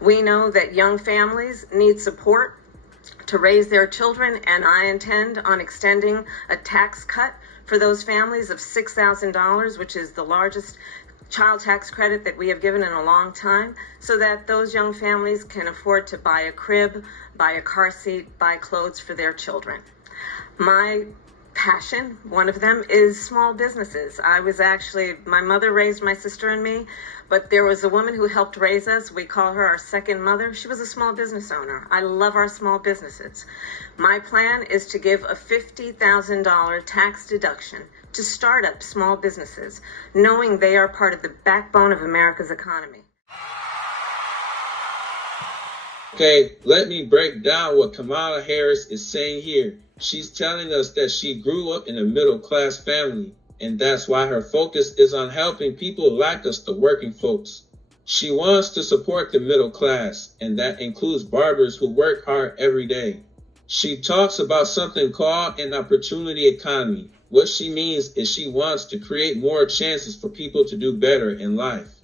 We know that young families need support to raise their children, and I intend on extending a tax cut for those families of $6,000, which is the largest child tax credit that we have given in a long time, so that those young families can afford to buy a crib, buy a car seat, buy clothes for their children. My passion, one of them, is small businesses. My mother raised my sister and me, but there was a woman who helped raise us. We call her our second mother. She was a small business owner. I love our small businesses. My plan is to give a $50,000 tax deduction to startup small businesses, knowing they are part of the backbone of America's economy. Okay, let me break down what Kamala Harris is saying here. She's telling us that she grew up in a middle-class family, and that's why her focus is on helping people like us, the working folks. She wants to support the middle class, and that includes barbers who work hard every day. She talks about something called an opportunity economy. What she means is she wants to create more chances for people to do better in life.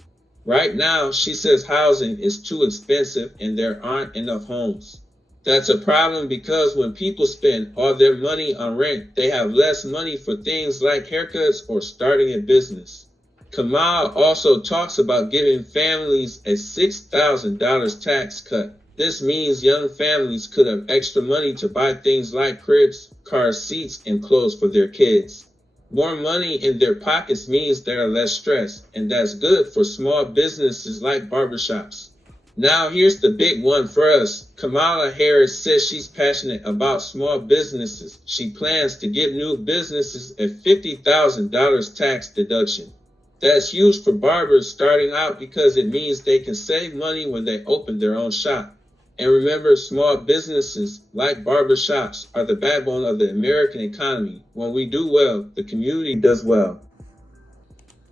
Right now, she says housing is too expensive and there aren't enough homes. That's a problem because when people spend all their money on rent, they have less money for things like haircuts or starting a business. Kamala also talks about giving families a $6,000 tax cut. This means young families could have extra money to buy things like cribs, car seats, and clothes for their kids. More money in their pockets means they are less stressed, and that's good for small businesses like barbershops. Now here's the big one for us. Kamala Harris says she's passionate about small businesses. She plans to give new businesses a $50,000 tax deduction. That's huge for barbers starting out because it means they can save money when they open their own shop. And remember, small businesses like barbershops are the backbone of the American economy. When we do well, the community does well.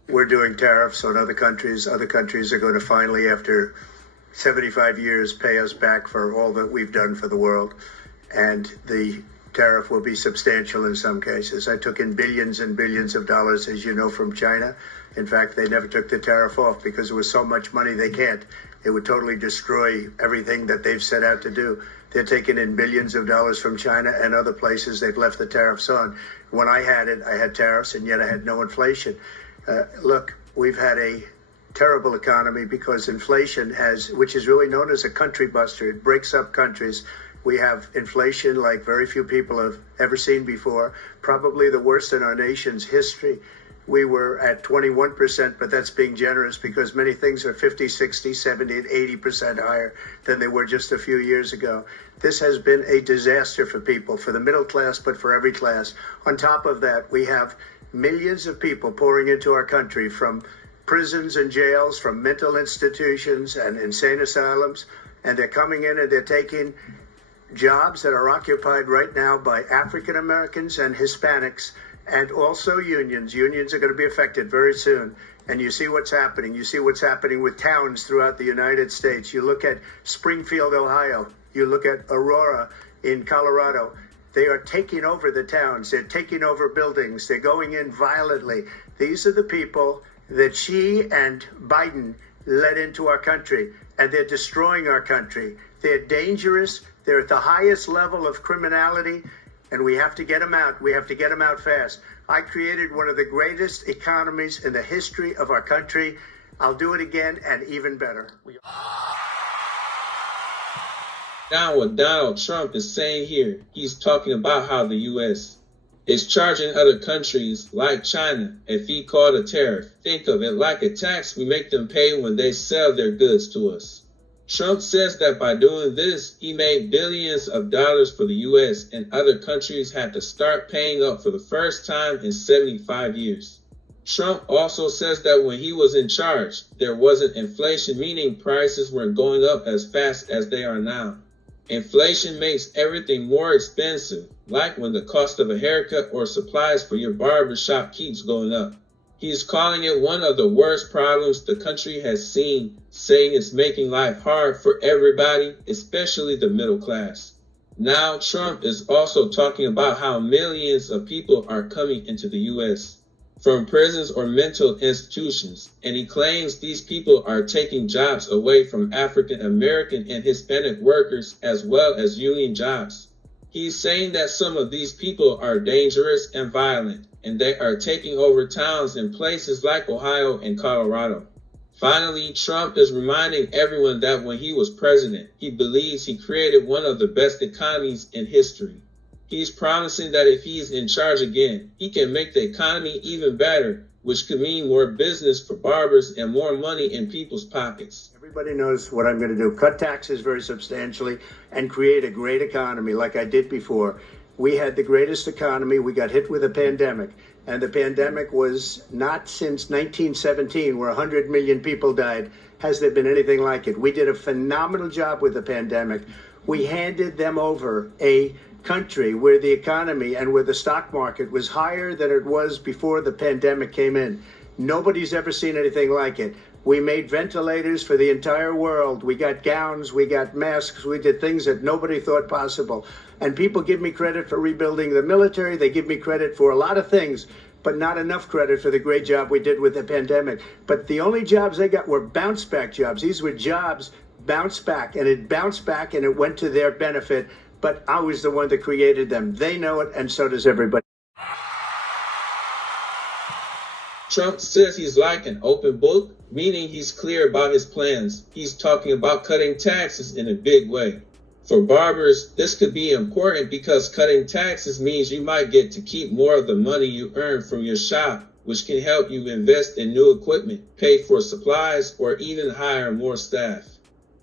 We're doing tariffs on other countries. Other countries are going to finally, after 75 years, pay us back for all that we've done for the world. And the tariff will be substantial in some cases. I took in billions and billions of dollars, as you know, from China. In fact, they never took the tariff off because there was so much money they can't. It would totally destroy everything that they've set out to do. They're taking in billions of dollars from China and other places. They've left the tariffs on. When I had it, I had tariffs, and yet I had no inflation. Look, we've had a terrible economy because inflation which is really known as a country buster. It breaks up countries. We have inflation like very few people have ever seen before, probably the worst in our nation's history. We were at 21%, but that's being generous because many things are 50, 60, 70, and 80% higher than they were just a few years ago. This has been a disaster for people, for the middle class, but for every class. On top of that, we have millions of people pouring into our country from prisons and jails, from mental institutions and insane asylums, and they're coming in and they're taking jobs that are occupied right now by African Americans and Hispanics, and also unions. Unions are going to be affected very soon. And you see what's happening. You see what's happening with towns throughout the United States. You look at Springfield, Ohio. You look at Aurora in Colorado. They are taking over the towns. They're taking over buildings. They're going in violently. These are the people that she and Biden led into our country, and they're destroying our country. They're dangerous. They're at the highest level of criminality, and we have to get them out. We have to get them out fast. I created one of the greatest economies in the history of our country. I'll do it again and even better. Now what Donald Trump is saying here, he's talking about how the U.S. is charging other countries like China a fee called a tariff. Think of it like a tax we make them pay when they sell their goods to us. Trump says that by doing this, he made billions of dollars for the U.S. and other countries had to start paying up for the first time in 75 years. Trump also says that when he was in charge, there wasn't inflation, meaning prices weren't going up as fast as they are now. Inflation makes everything more expensive, like when the cost of a haircut or supplies for your barber shop keeps going up. He's calling it one of the worst problems the country has seen, saying it's making life hard for everybody, especially the middle class. Now, Trump is also talking about how millions of people are coming into the U.S. from prisons or mental institutions, and he claims these people are taking jobs away from African American and Hispanic workers as well as union jobs. He's saying that some of these people are dangerous and violent, and they are taking over towns in places like Ohio and Colorado. Finally, Trump is reminding everyone that when he was president, he believes he created one of the best economies in history. He's promising that if he's in charge again, he can make the economy even better, which could mean more business for barbers and more money in people's pockets. Everybody knows what I'm going to do. Cut taxes very substantially and create a great economy like I did before. We had the greatest economy. We got hit with a pandemic. And the pandemic was not since 1917, where 100 million people died, has there been anything like it. We did a phenomenal job with the pandemic. We handed them over a country where the economy and where the stock market was higher than it was before the pandemic came in. Nobody's ever seen anything like it. We made ventilators for the entire world. We got gowns, we got masks, we did things that nobody thought possible. And people give me credit for rebuilding the military. They give me credit for a lot of things, but not enough credit for the great job we did with the pandemic. But the only jobs they got were bounce back jobs. These were jobs bounced back, and it bounced back and it went to their benefit. But I was the one that created them. They know it, and so does everybody. Trump says he's like an open book, meaning he's clear about his plans. He's talking about cutting taxes in a big way. For barbers, this could be important because cutting taxes means you might get to keep more of the money you earn from your shop, which can help you invest in new equipment, pay for supplies, or even hire more staff.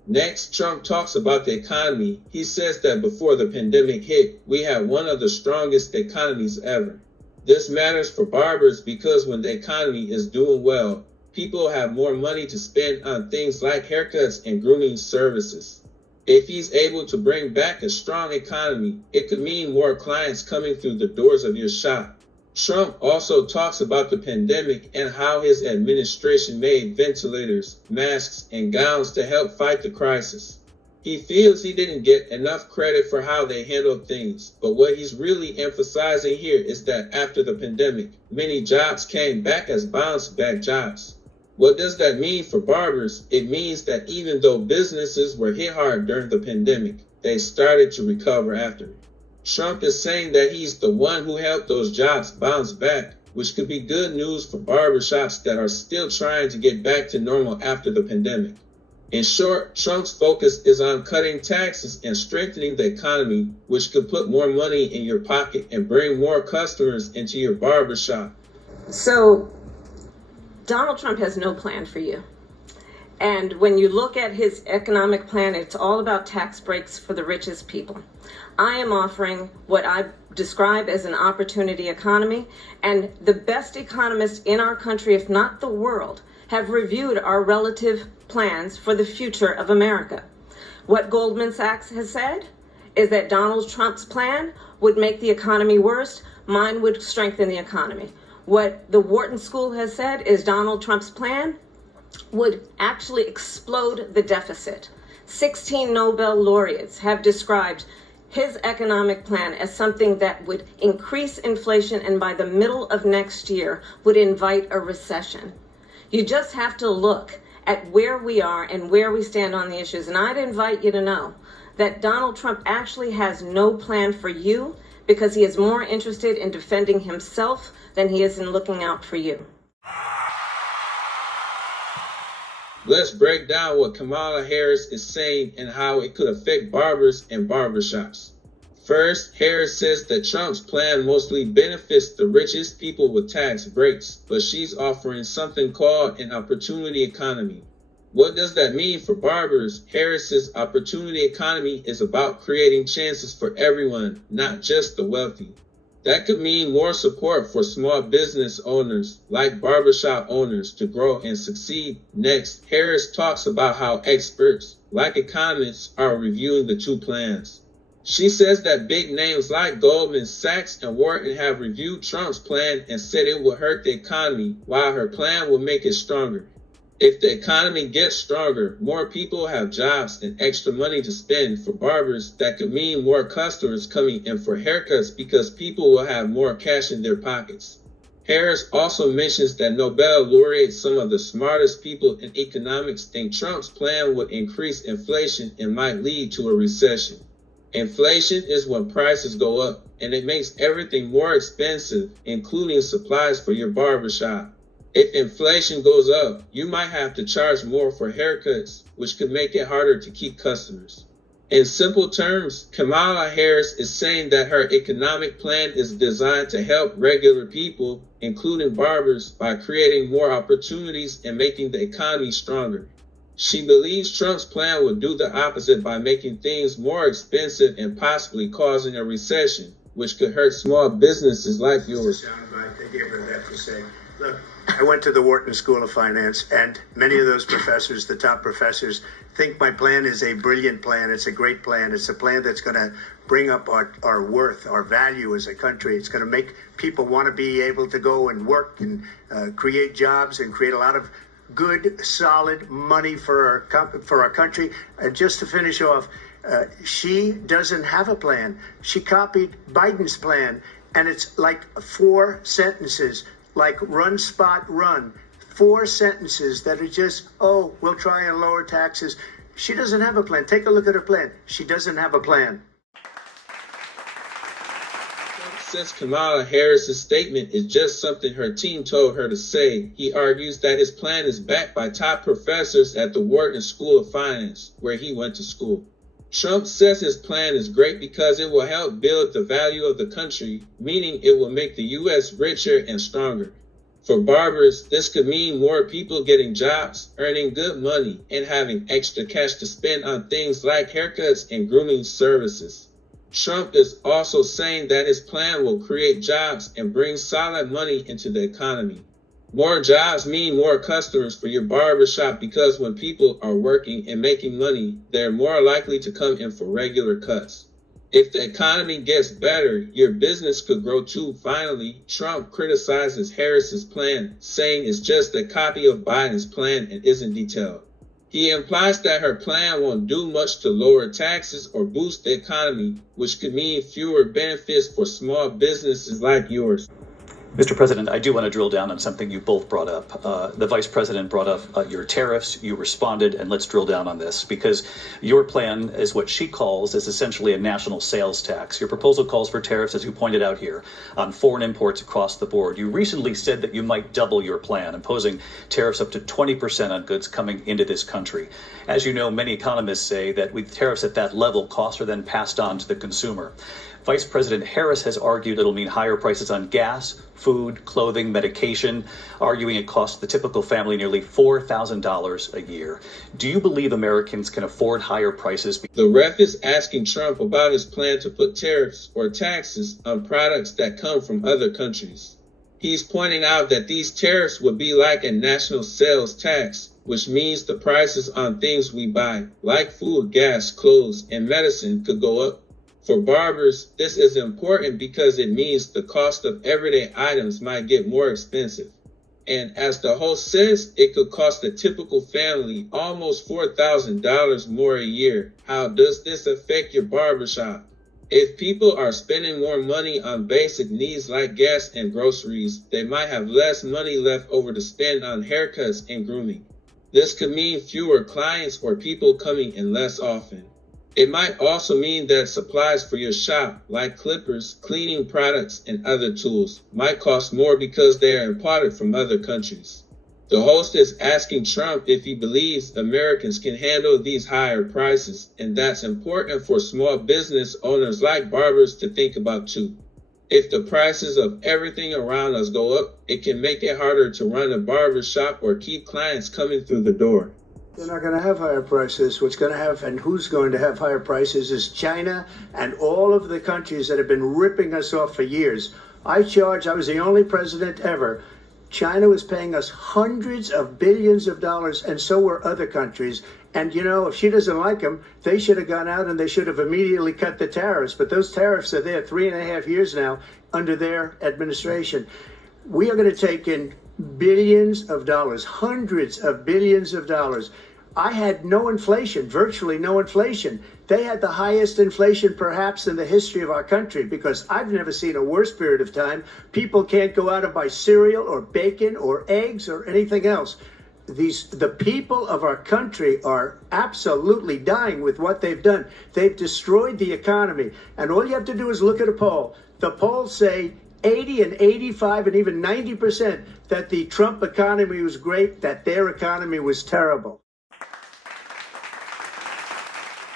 Next, Trump talks about the economy. He says that before the pandemic hit, we had one of the strongest economies ever. This matters for barbers because when the economy is doing well, people have more money to spend on things like haircuts and grooming services. If he's able to bring back a strong economy, it could mean more clients coming through the doors of your shop. Trump also talks about the pandemic and how his administration made ventilators, masks, and gowns to help fight the crisis. He feels he didn't get enough credit for how they handled things, but what he's really emphasizing here is that after the pandemic, many jobs came back as bounce-back jobs. What does that mean for barbers? It means that even though businesses were hit hard during the pandemic, they started to recover after. Trump is saying that he's the one who helped those jobs bounce back, which could be good news for barbershops that are still trying to get back to normal after the pandemic. In short, Trump's focus is on cutting taxes and strengthening the economy, which could put more money in your pocket and bring more customers into your barbershop. So, Donald Trump has no plan for you. And when you look at his economic plan, it's all about tax breaks for the richest people. I am offering what I describe as an opportunity economy, and the best economists in our country, if not the world, have reviewed our relative plans for the future of America. What Goldman Sachs has said is that Donald Trump's plan would make the economy worse, mine would strengthen the economy. What the Wharton School has said is Donald Trump's plan would actually explode the deficit. 16 Nobel laureates have described his economic plan as something that would increase inflation and by the middle of next year would invite a recession. You just have to look at where we are and where we stand on the issues. And I'd invite you to know that Donald Trump actually has no plan for you because he is more interested in defending himself than he is in looking out for you. Let's break down what Kamala Harris is saying and how it could affect barbers and barbershops. First, Harris says that Trump's plan mostly benefits the richest people with tax breaks, but she's offering something called an opportunity economy. What does that mean for barbers? Harris's opportunity economy is about creating chances for everyone, not just the wealthy. That could mean more support for small business owners, like barbershop owners, to grow and succeed. Next, Harris talks about how experts, like economists, are reviewing the two plans. She says that big names like Goldman Sachs and Wharton have reviewed Trump's plan and said it will hurt the economy, while her plan will make it stronger. If the economy gets stronger, more people have jobs and extra money to spend. For barbers, that could mean more customers coming in for haircuts because people will have more cash in their pockets. Harris also mentions that Nobel laureates, some of the smartest people in economics, think Trump's plan would increase inflation and might lead to a recession. Inflation is when prices go up, and it makes everything more expensive, including supplies for your barbershop. If inflation goes up, you might have to charge more for haircuts, which could make it harder to keep customers. In simple terms, Kamala Harris is saying that her economic plan is designed to help regular people, including barbers, by creating more opportunities and making the economy stronger. She believes Trump's plan would do the opposite by making things more expensive and possibly causing a recession, which could hurt small businesses like yours. They gave her that to say. Look, I went to the Wharton School of Finance, and many of those professors, the top professors, think my plan is a brilliant plan. It's a great plan. It's a plan that's going to bring up our worth, our value as a country. It's going to make people want to be able to go and work and create jobs and create a lot of good, solid money for our country. And just to finish off, she doesn't have a plan. She copied Biden's plan, and it's like 4 sentences, like run, spot, run. 4 sentences that are just, oh, we'll try and lower taxes. She doesn't have a plan. Take a look at her plan. She doesn't have a plan. Since Kamala Harris's statement is just something her team told her to say, he argues that his plan is backed by top professors at the Wharton School of Finance, where he went to school. Trump says his plan is great because it will help build the value of the country, meaning it will make the U.S. richer and stronger. For barbers, this could mean more people getting jobs, earning good money, and having extra cash to spend on things like haircuts and grooming services. Trump is also saying that his plan will create jobs and bring solid money into the economy. More jobs mean more customers for your barbershop because when people are working and making money, they're more likely to come in for regular cuts. If the economy gets better, your business could grow too. Finally, Trump criticizes Harris's plan, saying it's just a copy of Biden's plan and isn't detailed. He implies that her plan won't do much to lower taxes or boost the economy, which could mean fewer benefits for small businesses like yours. Mr. President, I do want to drill down on something you both brought up. The Vice President brought up your tariffs. You responded, and let's drill down on this because your plan is what she calls is essentially a national sales tax. Your proposal calls for tariffs, as you pointed out here, on foreign imports across the board. You recently said that you might double your plan, imposing tariffs up to 20% on goods coming into this country. As you know, many economists say that with tariffs at that level, costs are then passed on to the consumer. Vice President Harris has argued it'll mean higher prices on gas, food, clothing, medication, arguing it costs the typical family nearly $4,000 a year. Do you believe Americans can afford higher prices? The ref is asking Trump about his plan to put tariffs or taxes on products that come from other countries. He's pointing out that these tariffs would be like a national sales tax, which means the prices on things we buy, like food, gas, clothes, and medicine, could go up. For barbers, this is important because it means the cost of everyday items might get more expensive. And as the host says, it could cost a typical family almost $4,000 more a year. How does this affect your barbershop? If people are spending more money on basic needs like gas and groceries, they might have less money left over to spend on haircuts and grooming. This could mean fewer clients or people coming in less often. It might also mean that supplies for your shop, like clippers, cleaning products, and other tools, might cost more because they are imported from other countries. The host is asking Trump if he believes Americans can handle these higher prices, and that's important for small business owners like barbers to think about too. If the prices of everything around us go up, it can make it harder to run a barber shop or keep clients coming through the door. They're not going to have higher prices. What's going to have and who's going to have higher prices is China and all of the countries that have been ripping us off for years. I was the only president ever. China was paying us hundreds of billions of dollars, and so were other countries. And, you know, if she doesn't like them, they should have gone out and they should have immediately cut the tariffs. But those tariffs are there 3.5 years now under their administration. We are going to take in billions of dollars, hundreds of billions of dollars. I had no inflation, virtually no inflation. They had the highest inflation perhaps in the history of our country, because I've never seen a worse period of time. People can't go out and buy cereal or bacon or eggs or anything else. The people of our country are absolutely dying with what they've done. They've destroyed the economy. And all you have to do is look at a poll. The polls say 80 and 85 and even 90% that the Trump economy was great, that their economy was terrible.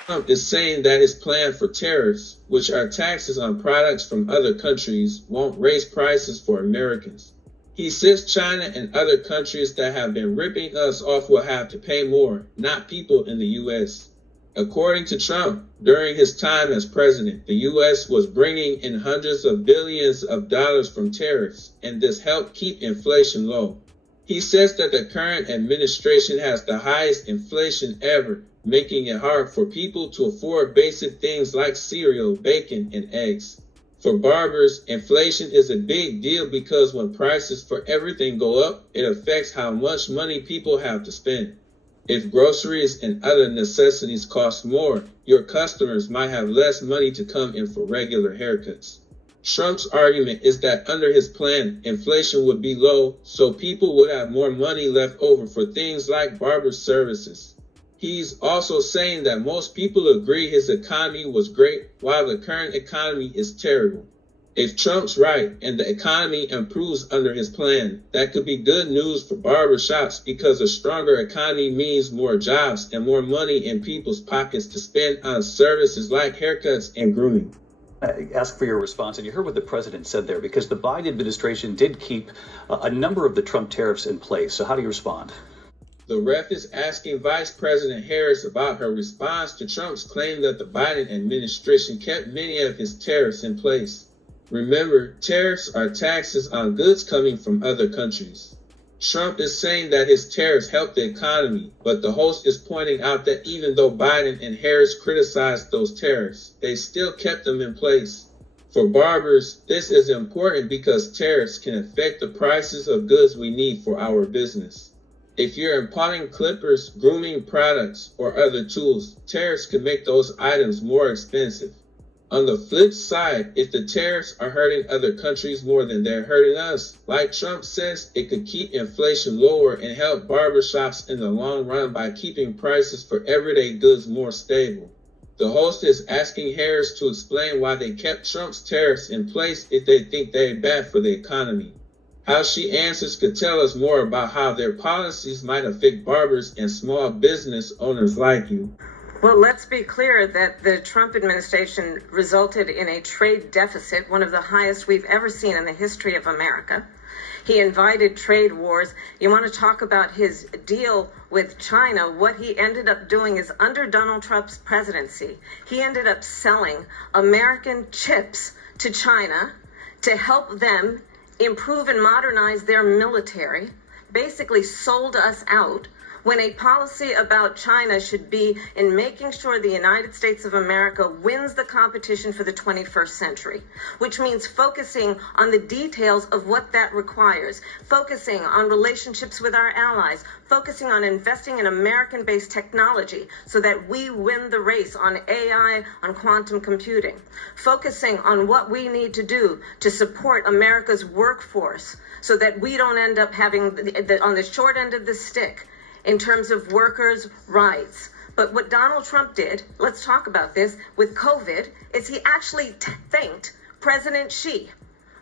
Trump is saying that his plan for tariffs, which are taxes on products from other countries, won't raise prices for Americans. He says China and other countries that have been ripping us off will have to pay more, not people in the U.S. According to Trump, during his time as president, the U.S. was bringing in hundreds of billions of dollars from tariffs, and this helped keep inflation low. He says that the current administration has the highest inflation ever, making it hard for people to afford basic things like cereal, bacon, and eggs. For barbers, inflation is a big deal because when prices for everything go up, it affects how much money people have to spend. If groceries and other necessities cost more, your customers might have less money to come in for regular haircuts. Trump's argument is that under his plan, inflation would be low, so people would have more money left over for things like barber services. He's also saying that most people agree his economy was great, while the current economy is terrible. If Trump's right and the economy improves under his plan, that could be good news for barbershops, because a stronger economy means more jobs and more money in people's pockets to spend on services like haircuts and grooming. I ask for your response, and you heard what the president said there, because the Biden administration did keep a number of the Trump tariffs in place. So how do you respond? The ref is asking Vice President Harris about her response to Trump's claim that the Biden administration kept many of his tariffs in place. Remember, tariffs are taxes on goods coming from other countries. Trump is saying that his tariffs help the economy, but the host is pointing out that even though Biden and Harris criticized those tariffs, they still kept them in place. For barbers, this is important because tariffs can affect the prices of goods we need for our business. If you're importing clippers, grooming products, or other tools, tariffs could make those items more expensive. On the flip side, if the tariffs are hurting other countries more than they're hurting us, like Trump says, it could keep inflation lower and help barbershops in the long run by keeping prices for everyday goods more stable. The host is asking Harris to explain why they kept Trump's tariffs in place if they think they're bad for the economy. How she answers could tell us more about how their policies might affect barbers and small business owners like you. Well, let's be clear that the Trump administration resulted in a trade deficit, one of the highest we've ever seen in the history of America. He invited trade wars. You want to talk about his deal with China? What he ended up doing is, under Donald Trump's presidency, he ended up selling American chips to China to help them improve and modernize their military, basically sold us out, when a policy about China should be in making sure the United States of America wins the competition for the 21st century, which means focusing on the details of what that requires, focusing on relationships with our allies, focusing on investing in American-based technology so that we win the race on AI, on quantum computing, focusing on what we need to do to support America's workforce so that we don't end up having on the short end of the stick in terms of workers' rights. But what Donald Trump did, let's talk about this, with COVID, is he actually thanked President Xi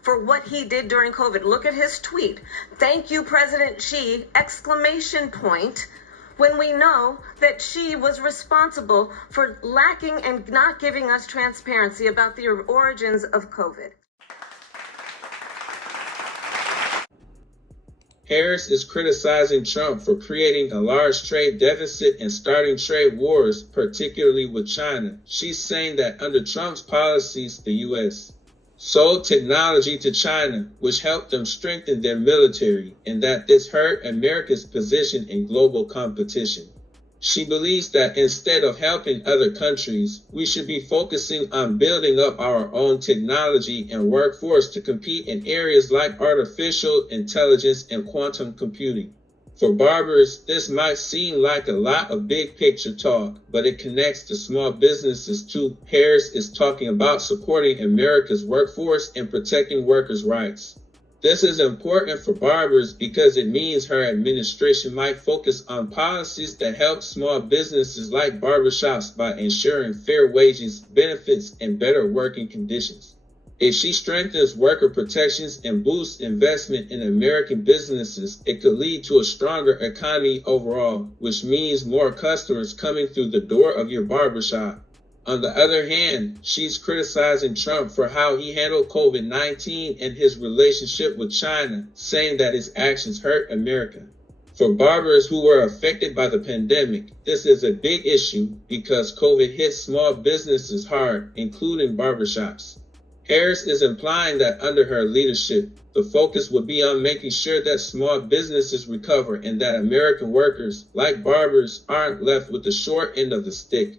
for what he did during COVID. Look at his tweet. Thank you, President Xi, exclamation point, when we know that Xi was responsible for lacking and not giving us transparency about the origins of COVID. Harris is criticizing Trump for creating a large trade deficit and starting trade wars, particularly with China. She's saying that under Trump's policies, the U.S. sold technology to China, which helped them strengthen their military, and that this hurt America's position in global competition. She believes that instead of helping other countries, we should be focusing on building up our own technology and workforce to compete in areas like artificial intelligence and quantum computing. For barbers, this might seem like a lot of big picture talk, but it connects to small businesses too. Harris is talking about supporting America's workforce and protecting workers' rights. This is important for barbers because it means her administration might focus on policies that help small businesses like barbershops by ensuring fair wages, benefits, and better working conditions. If she strengthens worker protections and boosts investment in American businesses, it could lead to a stronger economy overall, which means more customers coming through the door of your barbershop. On the other hand, she's criticizing Trump for how he handled COVID-19 and his relationship with China, saying that his actions hurt America. For barbers who were affected by the pandemic, this is a big issue because COVID hit small businesses hard, including barbershops. Harris is implying that under her leadership, the focus would be on making sure that small businesses recover and that American workers, like barbers, aren't left with the short end of the stick.